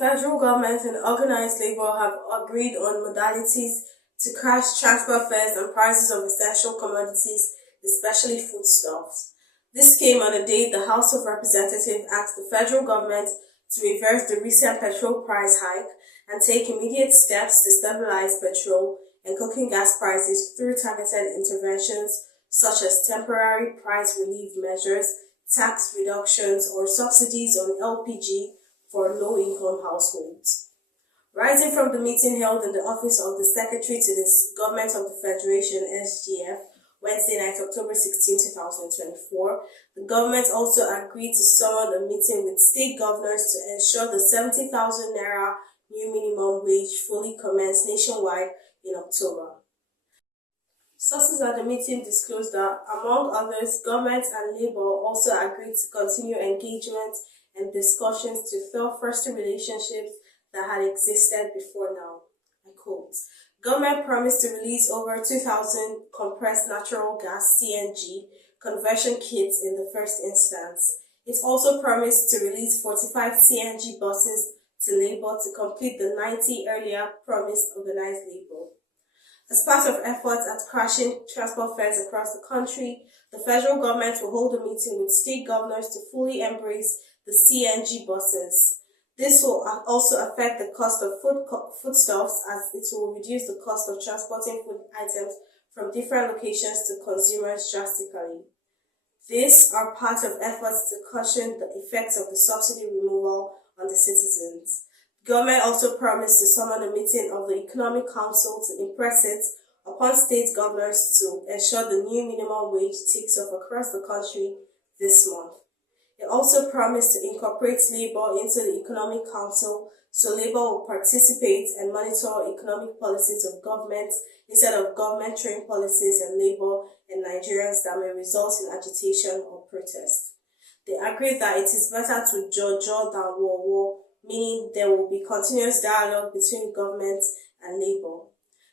federal government and organized labor have agreed on modalities to crash transport fares and prices of essential commodities, especially foodstuffs. This came on a day the House of Representatives asked the federal government to reverse the recent petrol price hike and take immediate steps to stabilize petrol and cooking gas prices through targeted interventions such as temporary price relief measures, tax reductions, or subsidies on LPG for low-income households. Rising from the meeting held in the office of the Secretary to the Government of the Federation, SGF, Wednesday night, October 16, 2024, the government also agreed to summon a meeting with state governors to ensure the 70,000 naira new minimum wage fully commenced nationwide in October. Sources at the meeting disclosed that, among others, government and labor also agreed to continue engagement and discussions to foster relationships that had existed before now. I quote, "Government promised to release over 2,000 compressed natural gas (CNG) conversion kits in the first instance. It also promised to release 45 CNG buses to labor to complete the 90 earlier promised organized labor." As part of efforts at crashing transport fares across the country, the federal government will hold a meeting with state governors to fully embrace the CNG buses. This will also affect the cost of foodstuffs, as it will reduce the cost of transporting food items from different locations to consumers drastically. These are part of efforts to cushion the effects of the subsidy removal on the citizens. The government also promised to summon a meeting of the Economic Council to impress it upon state governors to ensure the new minimum wage takes off across the country this month. It also promised to incorporate labor into the Economic Council so labor will participate and monitor economic policies of government instead of government-trained policies and labor in Nigerians that may result in agitation or protest. They agreed that it is better to jaw than war, meaning there will be continuous dialogue between government and labor.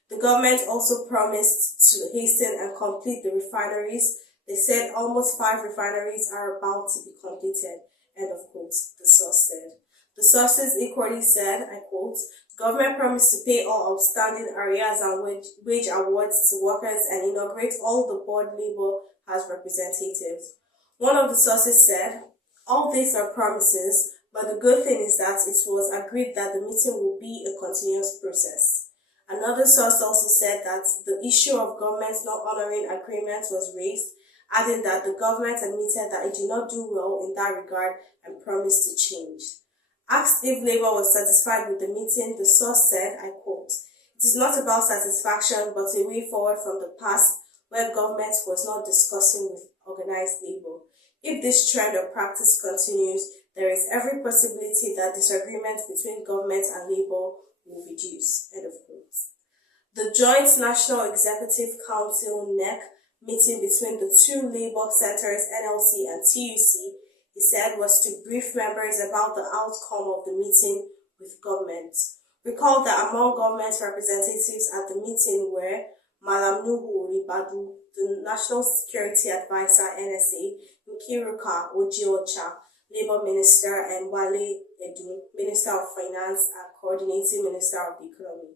The government also promised to hasten and complete the refineries. They said almost 5 refineries are about to be completed, end of quote, the source said. The sources equally said, I quote, "Government promised to pay all outstanding arrears and wage awards to workers and inaugurate all the board labor as representatives." One of the sources said, "All these are promises, but the good thing is that it was agreed that the meeting will be a continuous process." Another source also said that the issue of government not honoring agreements was raised, adding that the government admitted that it did not do well in that regard and promised to change. Asked if labor was satisfied with the meeting, the source said, I quote, "It is not about satisfaction but a way forward from the past where government was not discussing with organized labor. If this trend or practice continues, there is every possibility that disagreements between government and labor will reduce." End of quote. The Joint National Executive Council (NEC) meeting between the two labor centers, NLC and TUC, he said, was to brief members about the outcome of the meeting with government. Recall that among government representatives at the meeting were Malam Nuhu Ribadu, the National Security Advisor (NSA), Nkiruka Ojiocha, Labor Minister, and Wale Edun, Minister of Finance and Coordinating Minister of the Economy.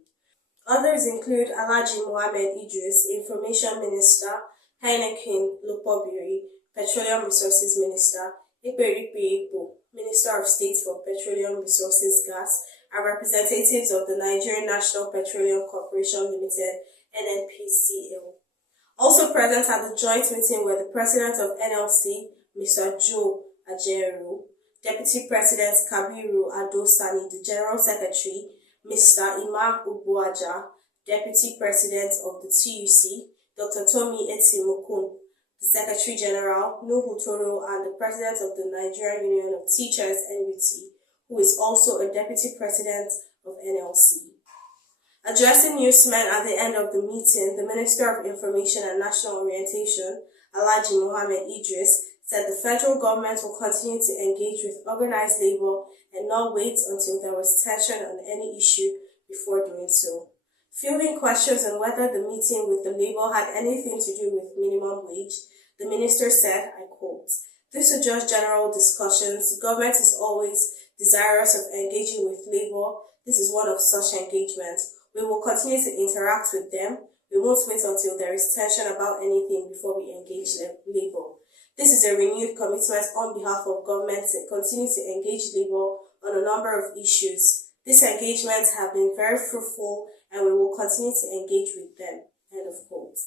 Others include Alhaji Mohammed Idris, Information Minister, Heineken Lopobiri, Petroleum Resources Minister, Ikperikpe Ekpo, Minister of State for Petroleum Resources, Gas, and representatives of the Nigerian National Petroleum Corporation Limited, NNPCL. Also present at the joint meeting were the President of NLC, Mr. Joe Ajaero, Deputy President Kabiru Ado-Sani, the General Secretary, Mr. Imam Ubuaja, Deputy President of the TUC, Dr. Tomi Etimokun, the Secretary General, Nuhu Toro, and the President of the Nigerian Union of Teachers, NUT, who is also a Deputy President of NLC. Addressing newsmen at the end of the meeting, the Minister of Information and National Orientation, Alhaji Mohammed Idris, said the federal government will continue to engage with organized labor and not wait until there was tension on any issue before doing so. Fielding questions on whether the meeting with the labor had anything to do with minimum wage, the minister said, I quote, "These are just general discussions. Government is always desirous of engaging with Labour. This is one of such engagements. We will continue to interact with them. We won't wait until there is tension about anything before we engage Labour. This is a renewed commitment on behalf of government to continue to engage Labour on a number of issues. These engagements have been very fruitful and we will continue to engage with them. End of quote.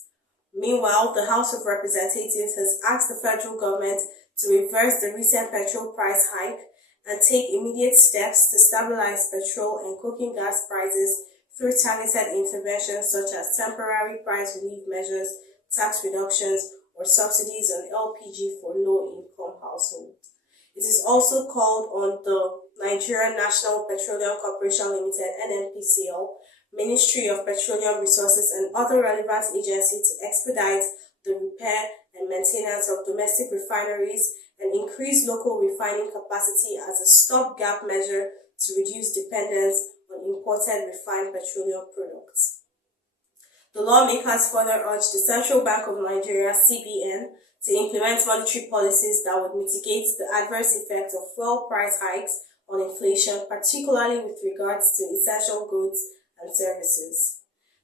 Meanwhile, the House of Representatives has asked the federal government to reverse the recent petrol price hike and take immediate steps to stabilize petrol and cooking gas prices through targeted interventions such as temporary price relief measures, tax reductions, or subsidies on LPG for low-income households. It is also called on the Nigerian National Petroleum Corporation Limited (NNPCL), Ministry of Petroleum Resources, and other relevant agencies to expedite the repair and maintenance of domestic refineries and increase local refining capacity as a stopgap measure to reduce dependence on imported refined petroleum products. The lawmakers further urged the Central Bank of Nigeria (CBN) to implement monetary policies that would mitigate the adverse effects of fuel price hikes on inflation, particularly with regards to essential goods and services.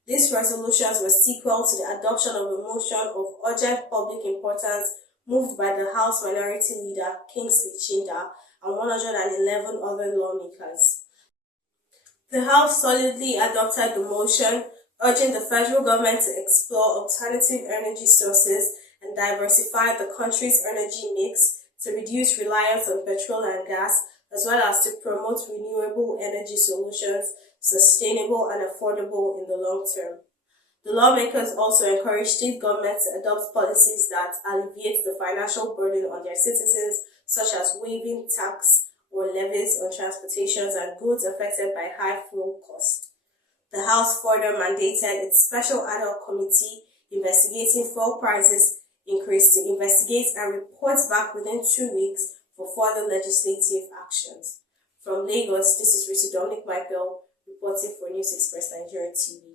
These resolutions were sequel to the adoption of a motion of urgent public importance moved by the House Minority Leader Kingsley Chinda and 111 other lawmakers. The House solidly adopted the motion, urging the federal government to explore alternative energy sources and diversify the country's energy mix to reduce reliance on petrol and gas, as well as to promote renewable energy solutions, sustainable and affordable in the long term. The lawmakers also encourage state governments to adopt policies that alleviate the financial burden on their citizens, such as waiving tax or levies on transportations and goods affected by high fuel costs. The House further mandated its special ad hoc committee investigating fuel prices increase to investigate and report back within 2 weeks for further legislative actions. From Lagos, this is Rita Dominic Michael reporting for News Express Nigeria TV.